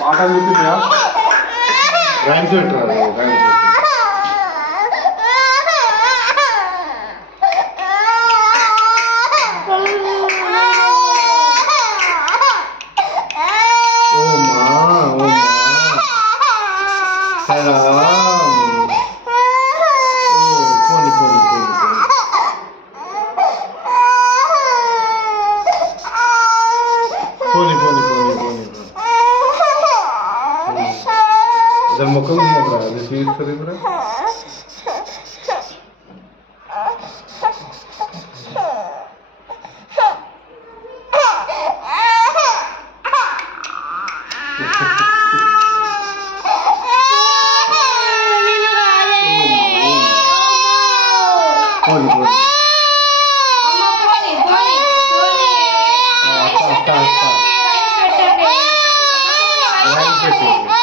పాట చూపించా రైమ్స్ పెట్టరా రైమ్స్ పోనీ పోనీ పోనీ పోనీ దాని ముఖం తీయరా అది తీస్తుంది ఇప్పుడు పోనీ పోనీ రైమ్స్ పెట్టు